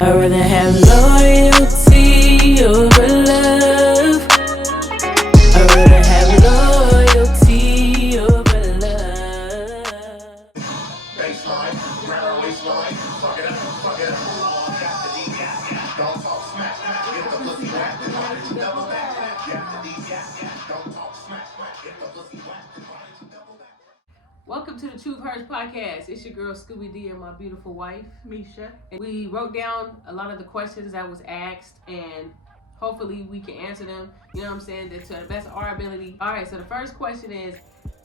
I'd rather have loyalty over love. I'd rather have loyalty over love. Baseline, grab our waistline, fuck it up, got the D, don't talk smash, get the pussy whacked and ride it, double back, got the D, don't talk smash, get the pussy whacked and ride it, double back. Welcome to the Truth Hurts podcast. It's your girl Scooby D and my beautiful wife, Misha. And we wrote down a lot of the questions that was asked and hopefully we can answer them, you know what I'm saying, to the best of our ability. All right, so the first question is,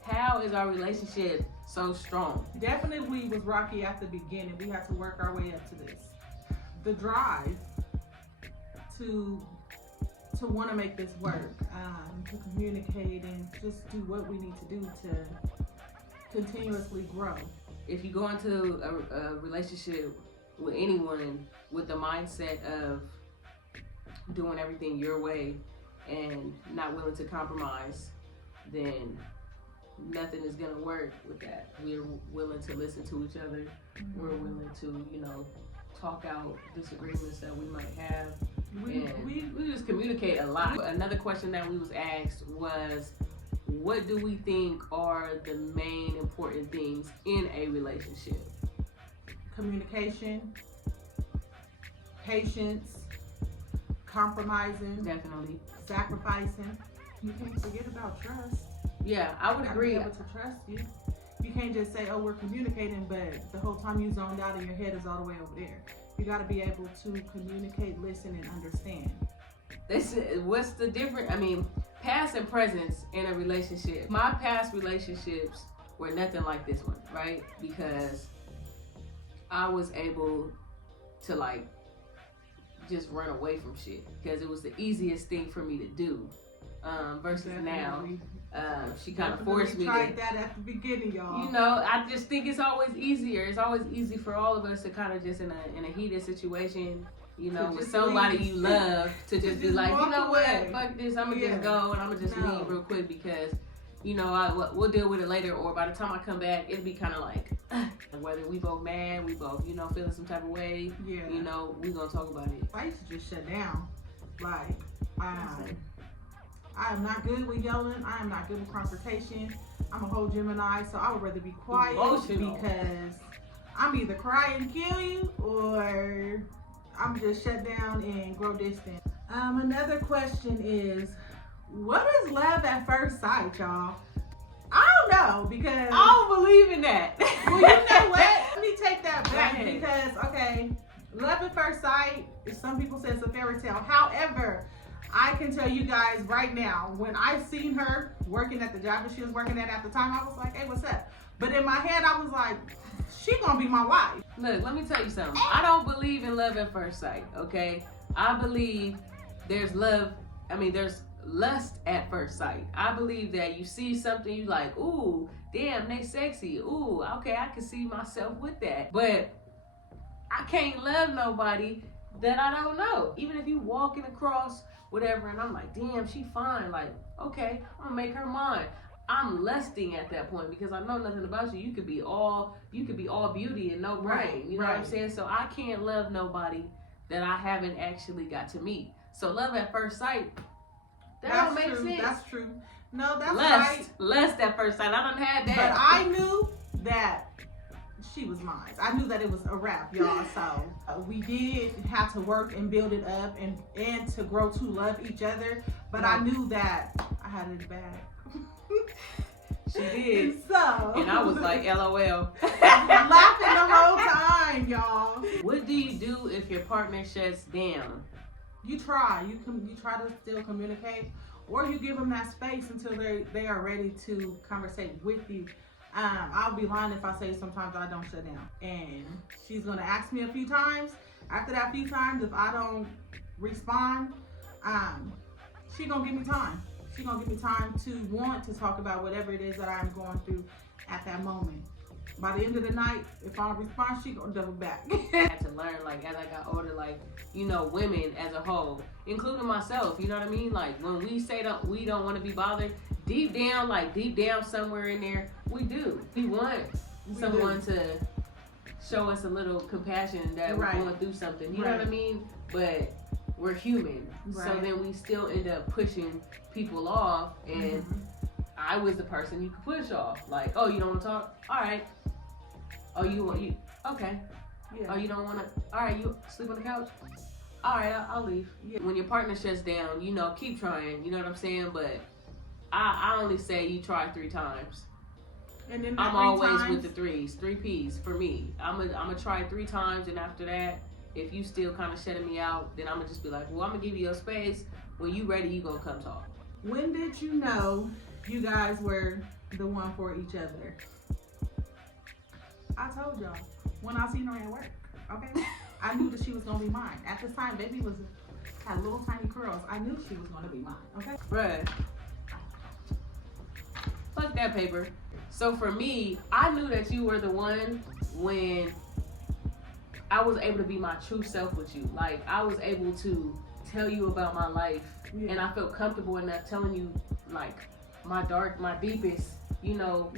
how is our relationship so strong? Definitely was rocky at the beginning. We had to work our way up to this. The drive to want to make this work, to communicate and just do what we need to do to continuously grow. If you go into a relationship with anyone with the mindset of doing everything your way and not willing to compromise, then nothing is gonna work with that. We're willing to listen to each other. Mm-hmm. We're willing to, talk out disagreements that we might have. We just communicate a lot. Another question that we was asked was, what do we think are the main important things in a relationship? Communication, patience, compromising, Definitely. sacrificing. You can't forget about trust. Yeah, I would agree. Be able to trust you. You can't just say, "Oh, we're communicating," but the whole time you zoned out and your head is all the way over there. You got to be able to communicate, listen, and understand. What's the difference? I mean, past and present in a relationship. My past relationships were nothing like this one, right? Because I was able to just run away from shit because it was the easiest thing for me to do. Versus Definitely. now, she kind of forced me. Tried that at the beginning, y'all. I just think it's always easier. It's always easy for all of us to kind of just in a heated situation, with somebody you love, to just be like, you know what, fuck this, I'm gonna just go and I'm gonna just leave real quick because, we'll deal with it later, or by the time I come back, it'll be kind of like, whether we both mad, we both, feeling some type of way, we gonna talk about it. I used to just shut down. I am not good with yelling. I am not good with confrontation. I'm a whole Gemini, so I would rather be quiet because I'm either cry and kill you or I'm just shut down and grow distant. Another question is, what is love at first sight, y'all? I don't know because I don't believe in that. Well, you know what? Let me take that back because, love at first sight, some people say it's a fairy tale. However, I can tell you guys right now, when I seen her working at the job that she was working at the time, I was like, hey, what's up? But in my head, I was like, she gonna be my wife. Look, let me tell you something. I don't believe in love at first sight, okay? I believe there's lust at first sight. I believe that you see something, you like, ooh, damn, they sexy. Ooh, okay, I can see myself with that. But I can't love nobody that I don't know. Even if you walking across whatever, and I'm like, damn, she fine. Like, okay, I'm gonna make her mine. I'm lusting at that point because I know nothing about you. You could be all beauty and no brain. You know what I'm saying? So I can't love nobody that I haven't actually got to meet. So love at first sight, don't make sense. That's true. No, that's right. Lust at first sight. I done had that. But I knew that she was mine. I knew that it was a wrap, y'all. So we did have to work and build it up and to grow to love each other. But I knew that I had it bad. She did. And I was like, LOL. Laughing the whole time, y'all. What do you do if your partner shuts down? You try. You try to still communicate, or you give them that space until they are ready to conversate with you. I'll be lying if I say sometimes I don't shut down. And she's gonna ask me a few times. After that few times, if I don't respond, she gonna give me time. She gonna give me time to want to talk about whatever it is that I'm going through at that moment. By the end of the night, if I don't respond, she gonna double back. I had to learn, as I got older, women as a whole, including myself, you know what I mean? When we say we don't want to be bothered, deep down somewhere in there, we do. We want someone to show us a little compassion that Right. we're going through something. You know Right. what I mean? But we're human. So Right. then we still end up pushing people off, and Mhm. I was the person you could push off. Like, oh, you don't want to talk? All right. Oh, you okay. Yeah. Oh, you don't want to? All right, you sleep on the couch? All right, I'll leave. Yeah. When your partner shuts down, you know, keep trying. You know what I'm saying? But I only say you try 3 times. And then I'm that 3 always times, with the 3s, 3 Ps for me. I'm gonna try 3 times, and after that, if you still kind of shutting me out, then I'm gonna just be like, well, I'm gonna give you your space. When you ready, you gonna come talk. When did you know you guys were the one for each other? I told y'all when I seen her at work. Okay, I knew that she was gonna be mine. At this time, baby had little tiny curls. I knew she was gonna be mine. Okay. Bruh. Fuck that paper. So for me, I knew that you were the one when I was able to be my true self with you. Like, I was able to tell you about my life, and I felt comfortable enough telling you, like, my deepest, you know,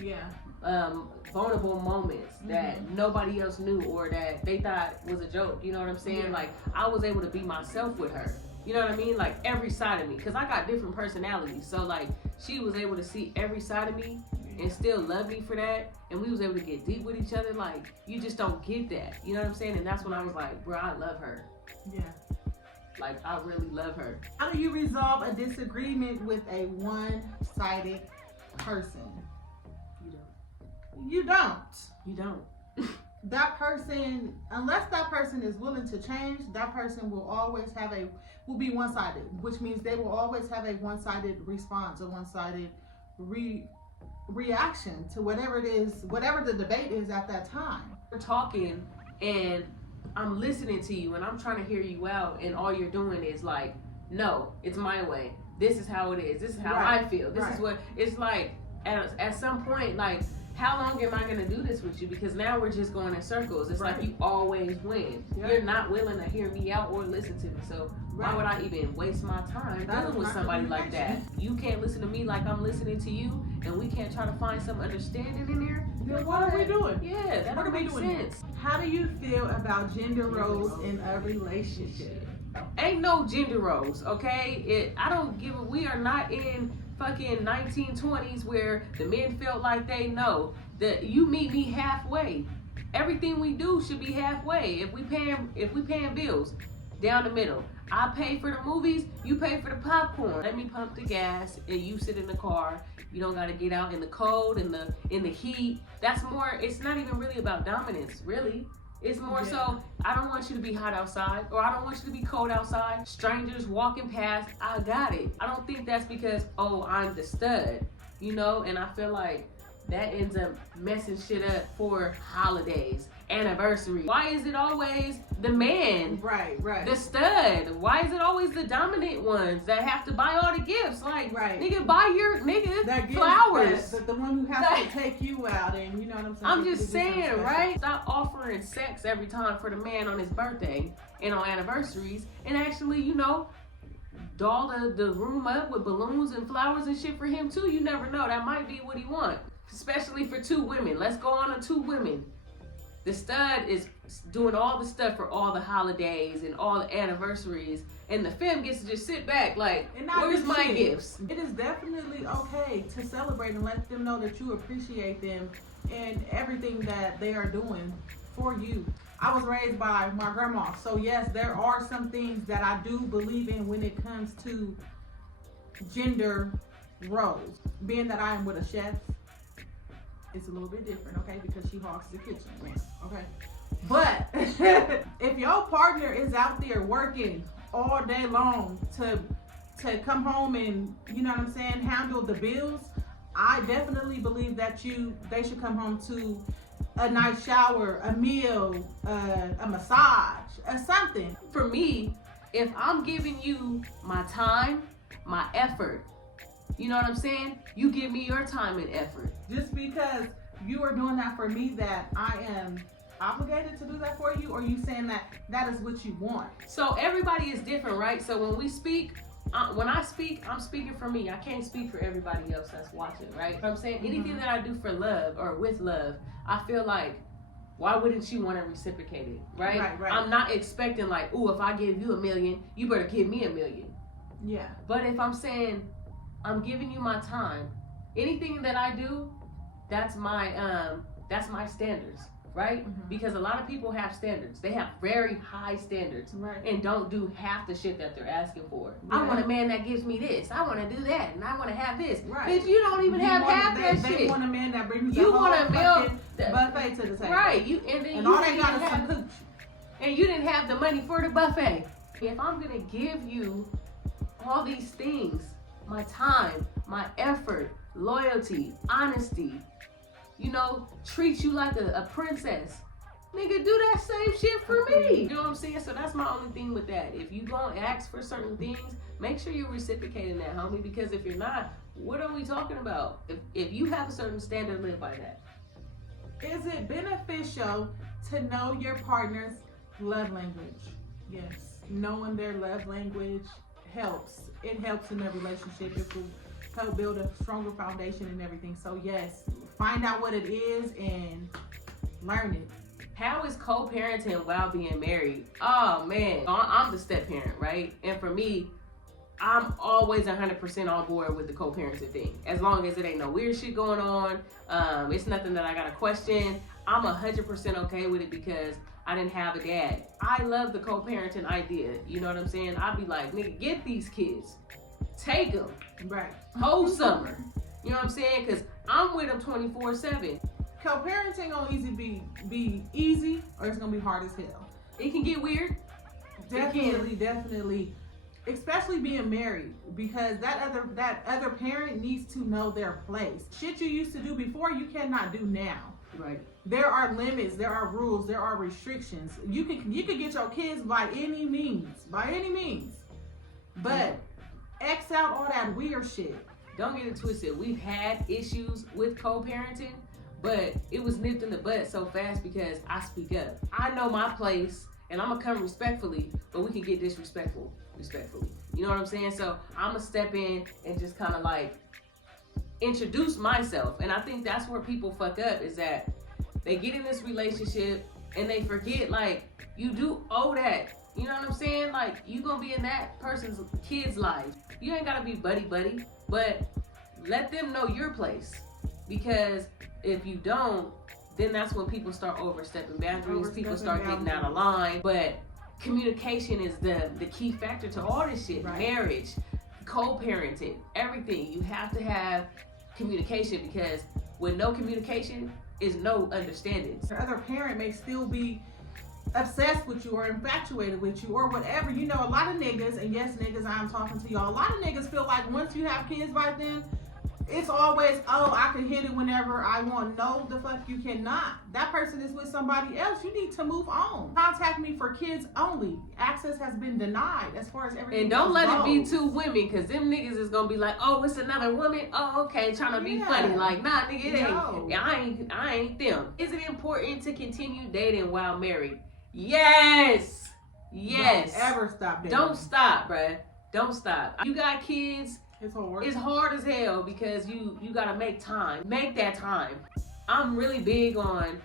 vulnerable moments that nobody else knew or that they thought was a joke. You know what I'm saying? Yeah. Like, I was able to be myself with her. You know what I mean? Like, every side of me. Because I got different personalities. So, like, she was able to see every side of me and still love me for that. And we was able to get deep with each other. Like, you just don't get that. You know what I'm saying? And that's when I was like, bro, I love her. Yeah. Like, I really love her. How do you resolve a disagreement with a one-sided person? You don't. You don't. You don't. That person, unless that person is willing to change, that person will always will be one-sided, which means they will always have a one-sided response, a one-sided reaction to whatever it is, whatever the debate is at that time. We're talking and I'm listening to you and I'm trying to hear you out, and all you're doing is like, no, it's my way. This is how it is. This is how I feel. This is what it's like. At some point, like, how long am I going to do this with you? Because now we're just going in circles. It's like you always win. Yeah. You're not willing to hear me out or listen to me. So why would I even waste my time dealing with somebody like that? You can't listen to me like I'm listening to you, and we can't try to find some understanding in there. Then what are we doing? Yeah, that don't make sense. How do you feel about gender roles in a relationship? Ain't no gender roles, okay? We are not in fucking 1920s where the men felt like they know that you meet me halfway. Everything we do should be halfway. If we paying bills, down the middle. I pay for the movies, you pay for the popcorn. Let me pump the gas and you sit in the car. You don't gotta get out in the cold and in the heat. That's more, it's not even really about dominance, really. It's more so, I don't want you to be hot outside, or I don't want you to be cold outside. Strangers walking past, I got it. I don't think that's because, oh, I'm the stud, you know? And I feel like that ends up messing shit up for holidays, anniversaries. Why is it always the man? Right. The stud. Why is it always the dominant ones that have to buy all the gifts? Like, nigga, buy your that flowers. The one who has to take you out, and you know what I'm saying? I'm just saying, right? Stop offering sex every time for the man on his birthday and on anniversaries, and actually, you know, doll the room up with balloons and flowers and shit for him too. You never know. That might be what he wants. Especially for 2 women. Let's go on to 2 women. The stud is doing all the stuff for all the holidays and all the anniversaries, and the femme gets to just sit back like, where's my gifts? It is definitely okay to celebrate and let them know that you appreciate them and everything that they are doing for you. I was raised by my grandma, so yes, there are some things that I do believe in when it comes to gender roles. Being that I am with a chef, it's a little bit different, okay, because she hogs the kitchen, okay? But if your partner is out there working all day long to come home and, you know what I'm saying, handle the bills, I definitely believe that they should come home to a nice shower, a meal, a massage, or something. For me, if I'm giving you my time, my effort, you know what I'm saying? You give me your time and effort. Just because you are doing that for me, that I am obligated to do that for you, or you saying that is what you want? So everybody is different, right? So when we speak, when I speak, I'm speaking for me. I can't speak for everybody else that's watching, right? I'm saying anything that I do for love or with love, I feel like why wouldn't you want to reciprocate it, right? Right. I'm not expecting like, ooh, if I give you $1 million, you better give me $1 million. Yeah. But if I'm saying, I'm giving you my time, anything that I do, that's my standards, right? Mhm. Because a lot of people have standards. They have very high standards Right. and don't do half the shit that they're asking for. Yeah. I want a man that gives me this. I want to do that, and I want to have this. Right. Bitch, you don't even have half that They shit. want a man that brings You the want whole a meal fucking that- buffet to the table. Right. You and then And you all they didn't got even is some have, cooch. and you didn't have the money for the buffet. If I'm gonna give you all these things, my time, my effort, loyalty, honesty, you know, treat you like a princess. Nigga, do that same shit for me. You know what I'm saying? So that's my only thing with that. If you gonna ask for certain things, make sure you're reciprocating that, homie. Because if you're not, what are we talking about? If you have a certain standard, live by that. Is it beneficial to know your partner's love language? Yes. Knowing their love language helps. It helps in their relationship. It will help build a stronger foundation and everything. So yes, find out what it is and learn it. How is co-parenting while being married? Oh man, I'm the step parent, right? And for me, I'm always 100% on board with the co-parenting thing. As long as it ain't no weird shit going on, it's nothing that I gotta question. I'm 100% okay with it because I didn't have a dad. I love the co-parenting idea. You know what I'm saying? I'd be like, nigga, get these kids, take them, Right. whole summer. You know what I'm saying? Because I'm with them 24/7. Co-parenting gonna be easy or it's gonna be hard as hell. It can get weird. Definitely. Especially being married, because that other parent needs to know their place. Shit you used to do before, you cannot do now. Right. There are limits, there are rules, there are restrictions. You can get your kids by any means, but X out all that weird shit. Don't get it twisted. We've had issues with co-parenting, but it was nipped in the bud so fast because I speak up. I know my place, and I'm gonna come respectfully, but we can get disrespectfully. You know what I'm saying? So I'm gonna step in and just kind of like introduce myself. And I think that's where people fuck up, is that they get in this relationship and they forget, like, you do owe that. You know what I'm saying? Like, you gonna be in that person's kid's life. You ain't gotta be buddy, but let them know your place. Because if you don't, then that's when people start overstepping boundaries. People start getting out of line. But communication is the key factor to all this shit. Right. Marriage, co-parenting, everything. You have to have communication, because with no communication is no understanding. The other parent may still be obsessed with you or infatuated with you or whatever. You know, a lot of niggas, and yes, niggas, I'm talking to y'all. A lot of niggas feel like once you have kids by then, it's always, oh, I can hit it whenever I want. No, the fuck you cannot. That person is with somebody else. You need to move on. Contact me for kids only. Access has been denied as far as everything. And don't let it be goes. two women, because them niggas is gonna be like, oh, it's another woman. Oh, okay, trying to be Yeah. funny. Like, nah, nigga, it No. ain't. I ain't them. Is it important to continue dating while married? Yes. Yes. Don't ever stop dating. Don't stop, bruh. Don't stop. You got kids. It's hard. It's hard as hell because you gotta make time. Make that time. I'm really big on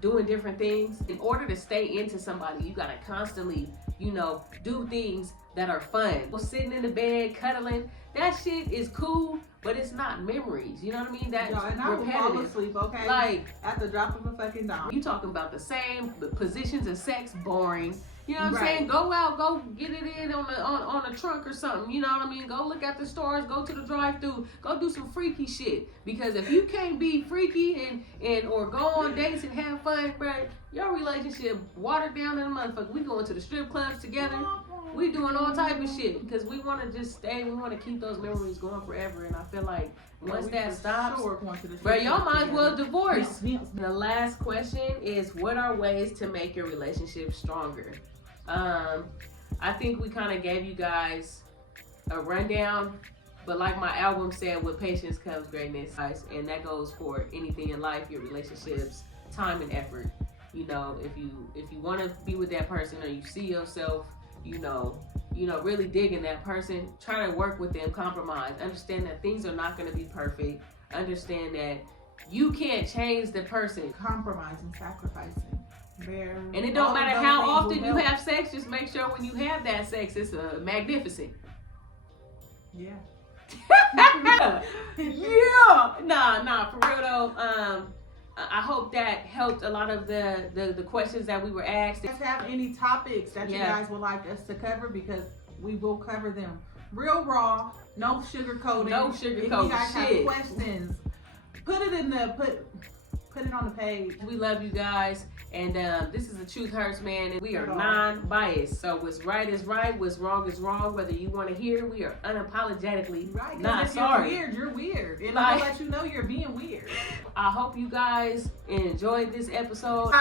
doing different things. In order to stay into somebody, you gotta constantly, do things that are fun. Well, sitting in the bed, cuddling, that shit is cool, but it's not memories. You know what I mean? That's Yo, and I will fall repetitive. asleep, okay? Like, at the drop of a fucking dime. you talking about the same positions of sex, boring. You know what I'm Right. saying? Go out, go get it in on the trunk or something. You know what I mean? Go look at the stars, go to the drive-thru, go do some freaky shit. Because if you can't be freaky and or go on dates and have fun, bro, your relationship watered down in the motherfucker. We going to the strip clubs together. We doing all type of shit because we want to just stay. We want to keep those memories going forever. And I feel like once that stops, bro, y'all might as well divorce. The last question is, what are ways to make your relationship stronger? I think we kind of gave you guys a rundown, but like my album said, with patience comes greatness, guys, and that goes for anything in life, your relationships, time and effort. If you want to be with that person, or you see yourself, really digging that person, try to work with them, compromise, understand that things are not going to be perfect, understand that You can't change the person. Compromising, sacrificing. And it don't matter how often you have sex, just make sure when you have that sex, it's magnificent. Yeah. Yeah. Nah, for real though. I hope that helped a lot of the questions that we were asked. If you guys have any topics that you guys would like us to cover, because we will cover them real raw, no sugarcoating. No sugarcoating. If you guys have questions, put it in the put it on the page. We love you guys, and this is the Truth Hurts, man, and we are non-biased. So what's right is right, what's wrong is wrong. Whether you want to hear, we are unapologetically Right, not if sorry. You're weird. And Like- I'll let you know you're being weird. I hope you guys enjoyed this episode.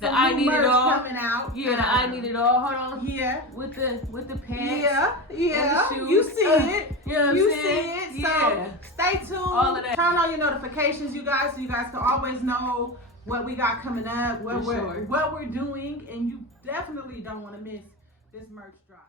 The Some I new Need It merch All. coming out. Yeah, the I Need It All. Hold on. Yeah. With the pants. Yeah. shoes. You see it. You know what I'm You saying? see it. So Yeah. stay tuned. All of that. Turn on your notifications, you guys, so you guys can always know what we got coming up, what For sure. we're doing, and you definitely don't want to miss this merch drop.